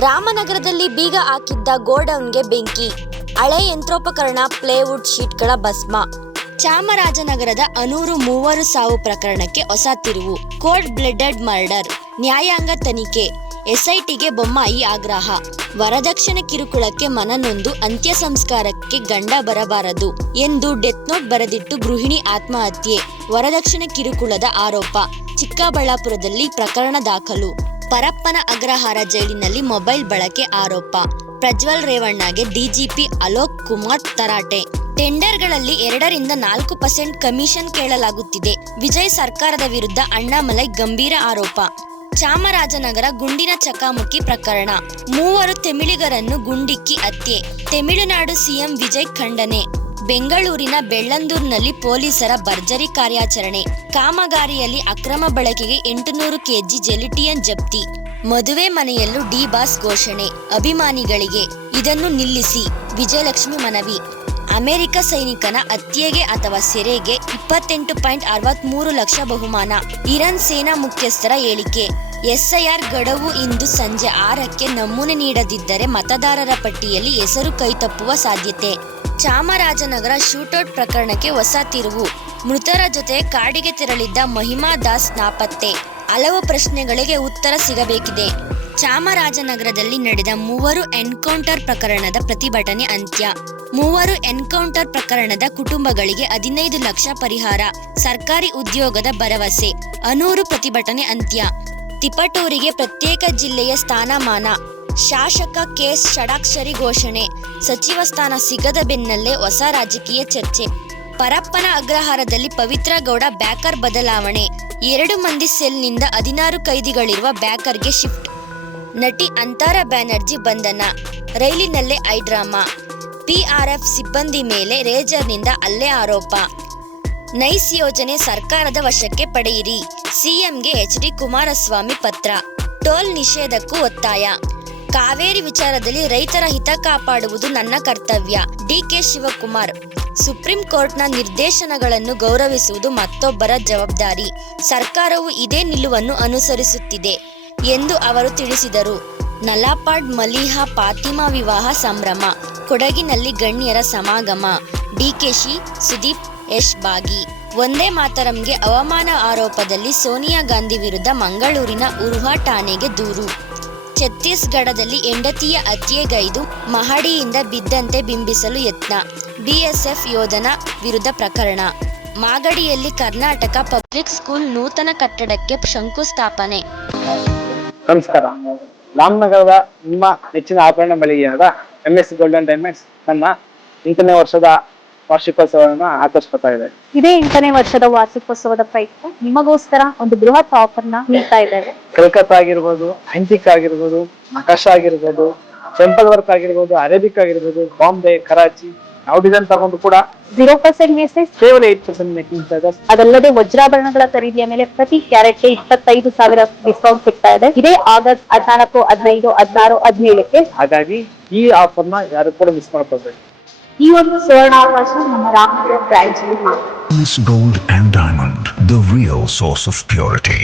ರಾಮನಗರದಲ್ಲಿ ಬೀಗ ಹಾಕಿದ್ದ ಗೋಡೌನ್ಗೆ ಬೆಂಕಿ, ಹಳೆ ಯಂತ್ರೋಪಕರಣ, ಪ್ಲೇವುಡ್ ಶೀಟ್ಗಳ ಭಸ್ಮ. ಚಾಮರಾಜನಗರದ ಅನೂರು ಮೂವರು ಸಾವು ಪ್ರಕರಣಕ್ಕೆ ಹೊಸ ತಿರುವು. ಕೋಲ್ಡ್ ಬ್ಲಡೆಡ್ ಮರ್ಡರ್, ನ್ಯಾಯಾಂಗ ತನಿಖೆ, ಎಸ್ಐಟಿಗೆ ಬೊಮ್ಮಾಯಿ ಆಗ್ರಹ. ವರದಕ್ಷಿಣೆ ಕಿರುಕುಳಕ್ಕೆ ಮನನೊಂದು ಅಂತ್ಯ ಸಂಸ್ಕಾರಕ್ಕೆ ಗಂಡ ಬರಬಾರದು ಎಂದು ಡೆತ್ ನೋಟ್ ಬರೆದಿಟ್ಟು ಗೃಹಿಣಿ ಆತ್ಮಹತ್ಯೆ. ವರದಕ್ಷಿಣೆ ಕಿರುಕುಳದ ಆರೋಪ. ಚಿಕ್ಕಬಳ್ಳಾಪುರದಲ್ಲಿ ಪ್ರಕರಣ ದಾಖಲು. ಪರಪ್ಪನ ಅಗ್ರಹಾರ ಜೈಲಿನಲ್ಲಿ ಮೊಬೈಲ್ ಬಳಕೆ ಆರೋಪ. ಪ್ರಜ್ವಲ್ ರೇವಣ್ಣಗೆ ಡಿಜಿಪಿ ಅಲೋಕ್ ಕುಮಾರ್ ತರಾಟೆ. ಟೆಂಡರ್ಗಳಲ್ಲಿ 2-4% ಕಮಿಷನ್ ಕೇಳಲಾಗುತ್ತಿದೆ. ವಿಜಯ್ ಸರ್ಕಾರದ ವಿರುದ್ಧ ಅಣ್ಣಾಮಲೈ ಗಂಭೀರ ಆರೋಪ. ಚಾಮರಾಜನಗರ ಗುಂಡಿನ ಚಕಮಕಿ ಪ್ರಕರಣ. 3 ತಮಿಳಿಗರನ್ನು ಗುಂಡಿಕ್ಕಿ ಹತ್ಯೆ. ತಮಿಳುನಾಡು ಸಿಎಂ ವಿಜಯ್ ಖಂಡನೆ. ಬೆಂಗಳೂರಿನ ಬೆಳ್ಳಂದೂರಿನಲ್ಲಿ ಪೊಲೀಸರ ಭರ್ಜರಿ ಕಾರ್ಯಾಚರಣೆ. ಕಾಮಗಾರಿಯಲ್ಲಿ ಅಕ್ರಮ ಬಳಕೆಗೆ 800 ಕೆಜಿ ಜೆಲಿಟಿಯನ್ ಜಪ್ತಿ. ಮದುವೆ ಮನೆಯಲ್ಲೂ ಡಿ ಬಾಸ್ ಘೋಷಣೆ. ಅಭಿಮಾನಿಗಳಿಗೆ ಇದನ್ನು ನಿಲ್ಲಿಸಿ, ವಿಜಯಲಕ್ಷ್ಮಿ ಮನವಿ. ಅಮೆರಿಕ ಸೈನಿಕನ ಹತ್ಯೆಗೆ ಅಥವಾ ಸೆರೆಗೆ 28.63 ಲಕ್ಷ ಬಹುಮಾನ. ಇರಾನ್ ಸೇನಾ ಮುಖ್ಯಸ್ಥರ ಹೇಳಿಕೆ. ಎಸ್ಐಆರ್ ಗಡುವು ಇಂದು ಸಂಜೆ 6ಕ್ಕೆ ನಮೂನೆ ನೀಡದಿದ್ದರೆ ಮತದಾರರ ಪಟ್ಟಿಯಲ್ಲಿ ಹೆಸರು ಕೈತಪ್ಪುವ ಸಾಧ್ಯತೆ. ಚಾಮರಾಜನಗರ ಶೂಟೌಟ್ ಪ್ರಕರಣಕ್ಕೆ ಹೊಸ ತಿರುವು. ಮೃತರ ಜೊತೆ ಕಾಡಿಗೆ ತೆರಳಿದ್ದ ಮಹಿಮಾ ದಾಸ್ ನಾಪತ್ತೆ. ಹಲವು ಪ್ರಶ್ನೆಗಳಿಗೆ ಉತ್ತರ ಸಿಗಬೇಕಿದೆ. ಚಾಮರಾಜನಗರದಲ್ಲಿ ನಡೆದ 3 ಎನ್ಕೌಂಟರ್ ಪ್ರಕರಣದ ಪ್ರತಿಭಟನೆ ಅಂತ್ಯ. 3 ಎನ್ಕೌಂಟರ್ ಪ್ರಕರಣದ ಕುಟುಂಬಗಳಿಗೆ 15 ಲಕ್ಷ ಪರಿಹಾರ. ಸರ್ಕಾರಿ ಉದ್ಯೋಗದ ಭರವಸೆ. ಅನೂರು ಪ್ರತಿಭಟನೆ ಅಂತ್ಯ. ತಿಪಟೂರಿಗೆ ಪ್ರತ್ಯೇಕ ಜಿಲ್ಲೆಯ ಸ್ಥಾನಮಾನ. ಶಾಸಕ ಕೆಎಸ್ ಷಡಾಕ್ಷರಿ ಘೋಷಣೆ. ಸಚಿವ ಸ್ಥಾನ ಸಿಗದ ಬೆನ್ನಲ್ಲೇ ಹೊಸ ರಾಜಕೀಯ ಚರ್ಚೆ. ಪರಪ್ಪನ ಅಗ್ರಹಾರದಲ್ಲಿ ಪವಿತ್ರ ಗೌಡ ಬ್ಯಾಕರ್ ಬದಲಾವಣೆ. 2 ಮಂದಿ ಸೆಲ್ನಿಂದ 16 ಕೈದಿಗಳಿರುವ ಬ್ಯಾಕರ್ಗೆ ಶಿಫ್ಟ್. ನಟಿ ಅಂತಾರಾ ಬ್ಯಾನರ್ಜಿ ಬಂಧನ. ರೈಲಿನಲ್ಲೇ ಐಡ್ರಾಮಾ. ಪಿಆರ್ಎಫ್ ಸಿಬ್ಬಂದಿ ಮೇಲೆ ರೇಜರ್ನಿಂದ ಹಲ್ಲೆ ಆರೋಪ. ನೈಸ್ ಯೋಜನೆ ಸರ್ಕಾರದ ವಶಕ್ಕೆ ಪಡೆಯಿರಿ. ಸಿಎಂಗೆ ಎಚ್ಡಿ ಕುಮಾರಸ್ವಾಮಿ ಪತ್ರ. ಟೋಲ್ ನಿಷೇಧಕ್ಕೂ ಒತ್ತಾಯ. ಕಾವೇರಿ ವಿಚಾರದಲ್ಲಿ ರೈತರ ಹಿತ ಕಾಪಾಡುವುದು ನನ್ನ ಕರ್ತವ್ಯ. ಡಿಕೆ ಶಿವಕುಮಾರ್. ಸುಪ್ರೀಂ ಕೋರ್ಟ್ನ ನಿರ್ದೇಶನಗಳನ್ನು ಗೌರವಿಸುವುದು ಮತ್ತೊಬ್ಬರ ಜವಾಬ್ದಾರಿ. ಸರ್ಕಾರವು ಇದೇ ನಿಲುವನ್ನು ಅನುಸರಿಸುತ್ತಿದೆ ಎಂದು ಅವರು ತಿಳಿಸಿದರು. ನಲಾಪಾಡ್ ಮಲಿಹಾ ಫಾತಿಮಾ ವಿವಾಹ ಸಂಭ್ರಮ. ಕೊಡಗಿನಲ್ಲಿ ಗಣ್ಯರ ಸಮಾಗಮ. ಡಿಕೆಶಿ, ಸುದೀಪ್, ಯಶ್ ಭಾಗಿ. ವಂದೇ ಮಾತರಂಗೆ ಅವಮಾನ ಆರೋಪದಲ್ಲಿ ಸೋನಿಯಾ ಗಾಂಧಿ ವಿರುದ್ಧ ಮಂಗಳೂರಿನ ಉರ್ಹಾ ಠಾಣೆಗೆ ದೂರು. ಛತ್ತೀಸ್ಗಢದಲ್ಲಿ ಹೆಂಡತಿಯ ಹತ್ಯೆಗೈದು ಮಹಡಿಯಿಂದ ಬಿದ್ದಂತೆ ಬಿಂಬಿಸಲು ಯತ್ನ. ಬಿಎಸ್ಎಫ್ ಯೋಧನ ವಿರುದ್ಧ ಪ್ರಕರಣ. ಮಾಗಡಿಯಲ್ಲಿ ಕರ್ನಾಟಕ ಪಬ್ಲಿಕ್ ಸ್ಕೂಲ್ ನೂತನ ಕಟ್ಟಡಕ್ಕೆ ಶಂಕುಸ್ಥಾಪನೆ. ನಮಸ್ಕಾರ. ರಾಮನಗರದ ನಿಮ್ಮ ನೆಚ್ಚಿನ ಆಭರಣ ಮಳಿಗೆಯಾದ MS ಗೋಲ್ಡನ್ ಡೈಮಂಡ್ಸ್ ತನ್ನ 8ನೇ ವರ್ಷದ ವಾರ್ಷಿಕೋತ್ಸವವನ್ನು ಆಚರಿಸ್ಕೊತಾ ಇದೆ. ಇದೇ 8ನೇ ವರ್ಷದ ವಾರ್ಷಿಕೋತ್ಸವದ ಪ್ರಯುಕ್ತ ನಿಮಗೋಸ್ಕರ ಒಂದು ಬೃಹತ್ ಆಫರ್ ನ ನೀಡ್ತಾ ಇದ್ದೇವೆ. ಕಲ್ಕತ್ತಾ ಆಗಿರ್ಬೋದು, ಆಂಟಿಕ್ ಆಗಿರ್ಬೋದು, ನಕಾಶ ಆಗಿರ್ಬೋದು, ಟೆಂಪಲ್ ವರ್ಕ್ ಆಗಿರ್ಬೋದು, ಅರೇಬಿಕ್ ಆಗಿರ್ಬೋದು, ಬಾಂಬೆ, ಕರಾಚಿ ಯಾವ ಡಿಸೈನ್ ತಗೊಂಡು ಕೂಡ 0% ಮೇಸೇಜ್, ಕೇವಲ 8% ಮೇಕಿಂಗ್ ಚಾರ್ಜಸ್. ಅದಲ್ಲದೆ ವಜ್ರಾಭರಣಗಳ ಖರೀದಿಯ ಮೇಲೆ ಪ್ರತಿ ಕ್ಯಾರೆಟ್ಗೆ 25,000 ಡಿಸ್ಕೌಂಟ್ ಸಿಗ್ತಾ ಇದೆ. ಇದೇ ಆಗಸ್ಟ್ 14, 15, 16, 17ಕ್ಕೆ. ಹಾಗಾಗಿ ಈ ಆಫರ್ ನ ಯಾರು ಕೂಡ ಮಿಸ್ ಮಾಡ್ಕೊಳ್ಬೇಕು. ಈ ಒಂದು ಸುವರ್ಣಾವಕಾಶ ನಮ್ಮ ರಾಮನಗರ ಬ್ರಾಂಚ್ ಅಲ್ಲಿ MS Gold and Diamond, the real source of purity.